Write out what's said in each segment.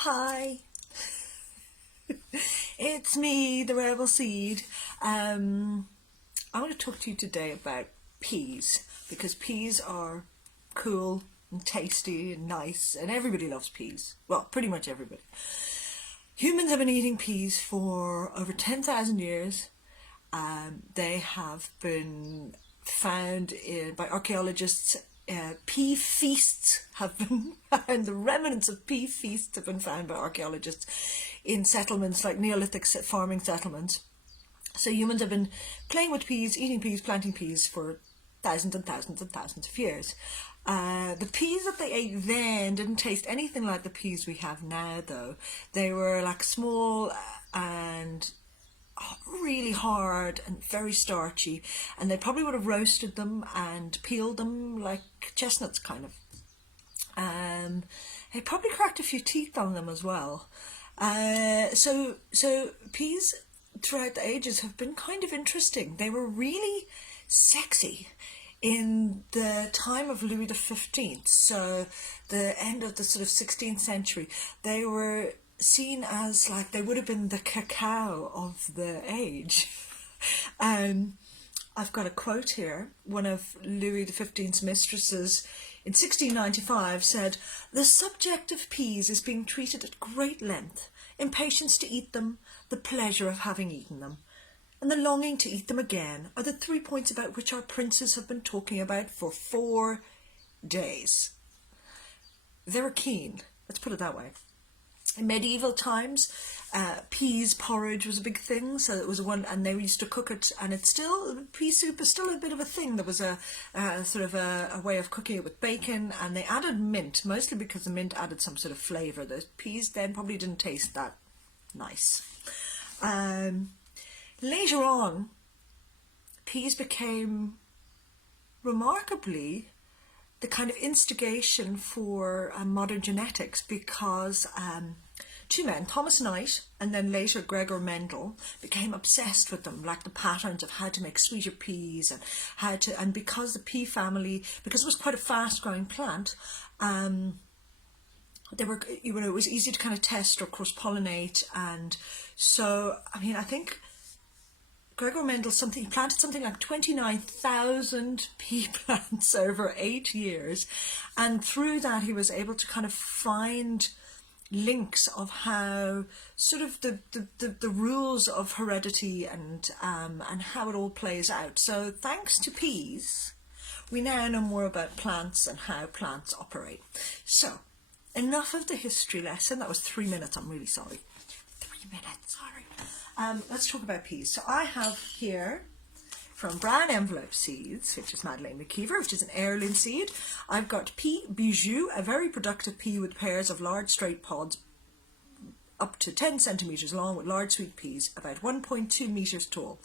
Hi, it's me, the Rebel Seed. I want to talk to you today about peas because peas are cool and tasty and nice, and everybody loves peas. Well, pretty much everybody. Humans have been eating peas for over 10,000 years. They have been found by archaeologists. Pea feasts have been found, the remnants of pea feasts have been found by archaeologists in settlements like Neolithic farming settlements. So humans have been playing with peas, eating peas, planting peas for thousands and thousands and thousands of years. The peas that they ate then didn't taste anything like the peas we have now, though. They were like small and really hard and very starchy, and they probably would have roasted them and peeled them like chestnuts, kind of. They probably cracked a few teeth on them as well. So peas throughout the ages have been kind of interesting. They were really sexy in the time of Louis XV, so the end of the sort of 16th century. They were seen as like they would have been the cacao of the age. I've got a quote here. One of Louis XV's mistresses in 1695 said, "The subject of peas is being treated at great length, impatience to eat them, the pleasure of having eaten them, and the longing to eat them again are the 3 points about which our princes have been talking about for 4 days." They were keen, let's put it that way. In medieval times, peas porridge was a big thing, so it was one, and they used to cook it, and it's still, pea soup is still a bit of a thing. There was a sort of a way of cooking it with bacon, and they added mint, mostly because the mint added some sort of flavour. The peas then probably didn't taste that nice. Later on, peas became remarkably the kind of instigation for modern genetics, because two men, Thomas Knight and then later Gregor Mendel, became obsessed with them, like the patterns of how to make sweeter peas and and because the pea family, because it was quite a fast growing plant, they were, it was easy to kind of test or cross pollinate. And so, I mean, I think Gregor Mendel planted something like 29,000 pea plants over 8 years, and through that he was able to kind of find links of how sort of the rules of heredity and how it all plays out. So thanks to peas, we now know more about plants and how plants operate. So enough of the history lesson. That was 3 minutes. I'm really sorry. 3 minutes, sorry. Let's talk about peas. So I have here from Brown Envelope Seeds, which is Madeleine McKeever, which is an heirloom seed. I've got Pea Bijou, a very productive pea with pairs of large straight pods up to 10 centimetres long, with large sweet peas about 1.2 metres tall.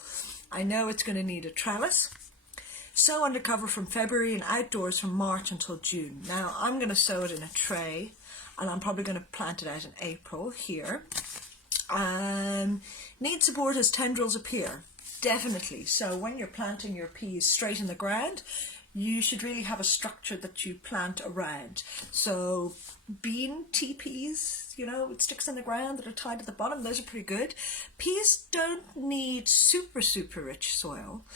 I know it's going to need a trellis. Sow under cover from February and outdoors from March until June. Now I'm going to sow it in a tray, and I'm probably going to plant it out in April here. Need support as tendrils appear, definitely. So when you're planting your peas straight in the ground, you should really have a structure that you plant around. So bean teepees, with sticks in the ground that are tied at the bottom, those are pretty good. Peas don't need super rich soil,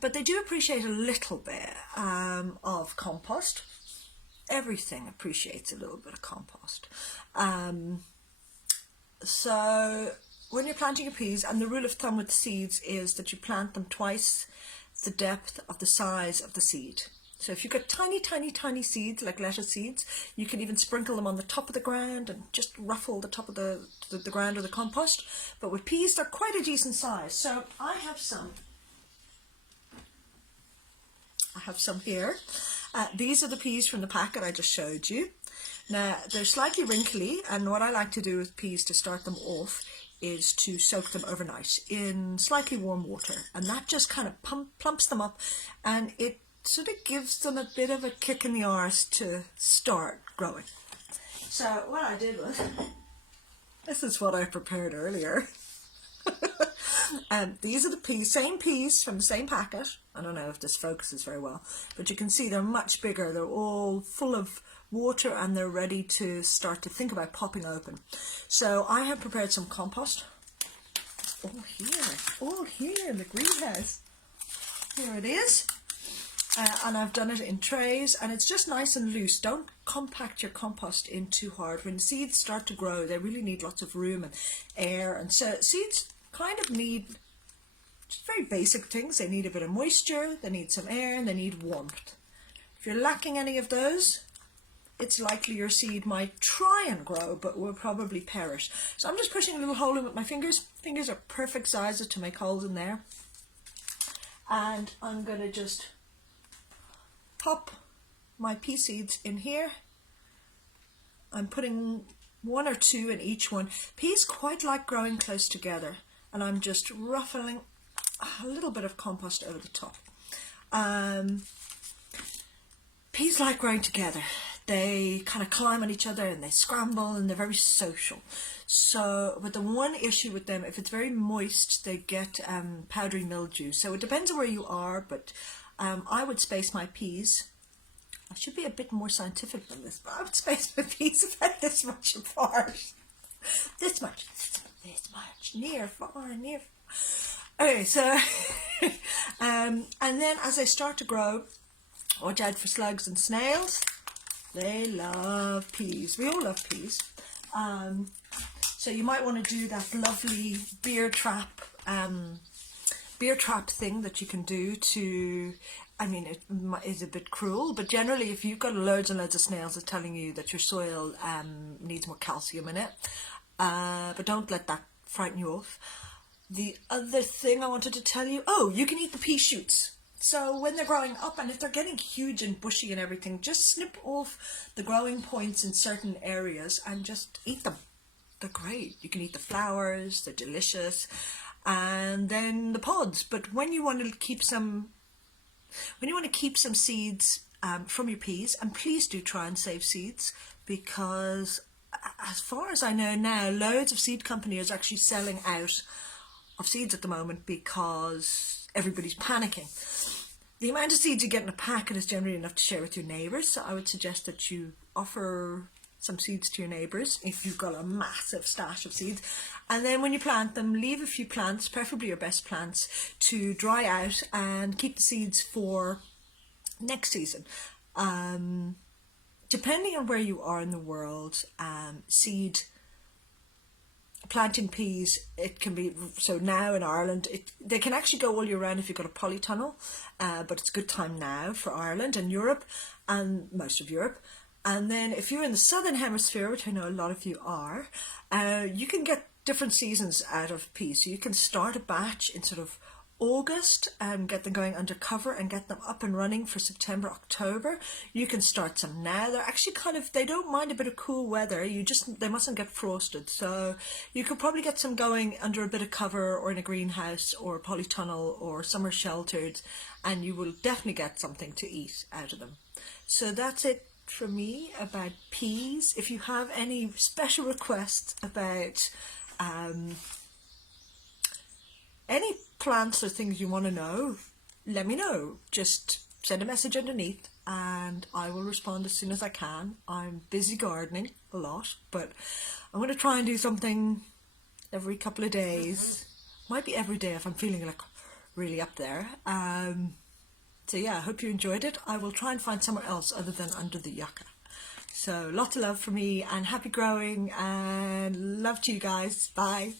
but they do appreciate a little bit of compost. Everything appreciates a little bit of compost. So when you're planting your peas, and the rule of thumb with seeds is that you plant them twice the depth of the size of the seed. So if you've got tiny seeds like lettuce seeds, you can even sprinkle them on the top of the ground and just ruffle the top of the ground or the compost. But with peas, they're quite a decent size. So I have some here. These are the peas from the packet I just showed you. Now, they're slightly wrinkly, and what I like to do with peas to start them off is to soak them overnight in slightly warm water, and that just kind of plumps them up, and it sort of gives them a bit of a kick in the arse to start growing. So what I did was, this is what I prepared earlier. These are the peas, same peas from the same packet. I don't know if this focuses very well, but you can see they're much bigger. They're all full of water and they're ready to start to think about popping open. So I have prepared some compost. All here in the greenhouse. Here it is. And I've done it in trays, and it's just nice and loose. Don't compact your compost in too hard. When seeds start to grow, they really need lots of room and air, and so seeds kind of need just very basic things. They need a bit of moisture, they need some air, and they need warmth. If you're lacking any of those, it's likely your seed might try and grow, but will probably perish. So I'm just pushing a little hole in with my fingers. Fingers are perfect sizes to make holes in there. And I'm going to just pop my pea seeds in here. I'm putting 1 or 2 in each one. Peas quite like growing close together, and I'm just ruffling a little bit of compost over the top. Peas like growing together. They kind of climb on each other and they scramble, and they're very social. So, but the one issue with them, if it's very moist, they get powdery mildew. So it depends on where you are, but I would space my peas. I should be a bit more scientific than this, but I would space my peas about this much apart. This much, near, far, near. Okay, so, and then as they start to grow, watch out for slugs and snails. They love peas. We all love peas. So you might want to do that lovely beer trap thing that you can do to, I mean, it is a bit cruel, but generally if you've got loads and loads of snails, it's telling you that your soil needs more calcium in it. But don't let that frighten you off. The other thing I wanted to tell you, you can eat the pea shoots. So when they're growing up, and if they're getting huge and bushy and everything, just snip off the growing points in certain areas and just eat them. They're great. You can eat the flowers, they're delicious, and then the pods. But when you want to keep some seeds from your peas, and please do try and save seeds, because as far as I know now, loads of seed companies are actually selling out of seeds at the moment because everybody's panicking. The amount of seeds you get in a packet is generally enough to share with your neighbours, so I would suggest that you offer some seeds to your neighbours if you've got a massive stash of seeds. And then when you plant them, leave a few plants, preferably your best plants, to dry out and keep the seeds for next season. Depending on where you are in the world, planting peas, it can be, so now in Ireland, they can actually go all year round if you've got a polytunnel, but it's a good time now for Ireland and Europe, and most of Europe. And then if you're in the southern hemisphere, which I know a lot of you are, you can get different seasons out of peas. So you can start a batch in sort of August and get them going undercover and get them up and running for September, October. You can start some now. They're actually they don't mind a bit of cool weather. They mustn't get frosted. So you could probably get some going under a bit of cover or in a greenhouse or a polytunnel or summer sheltered, and you will definitely get something to eat out of them. So that's it for me about peas. If you have any special requests about any plants or things you want to know, let me know. Just send a message underneath and I will respond as soon as I can. I'm busy gardening a lot, but I'm going to try and do something every couple of days. Might be every day if I'm feeling like really up there. So yeah, I hope you enjoyed it. I will try and find somewhere else other than under the yucca. So lots of love for me and happy growing, and love to you guys. Bye.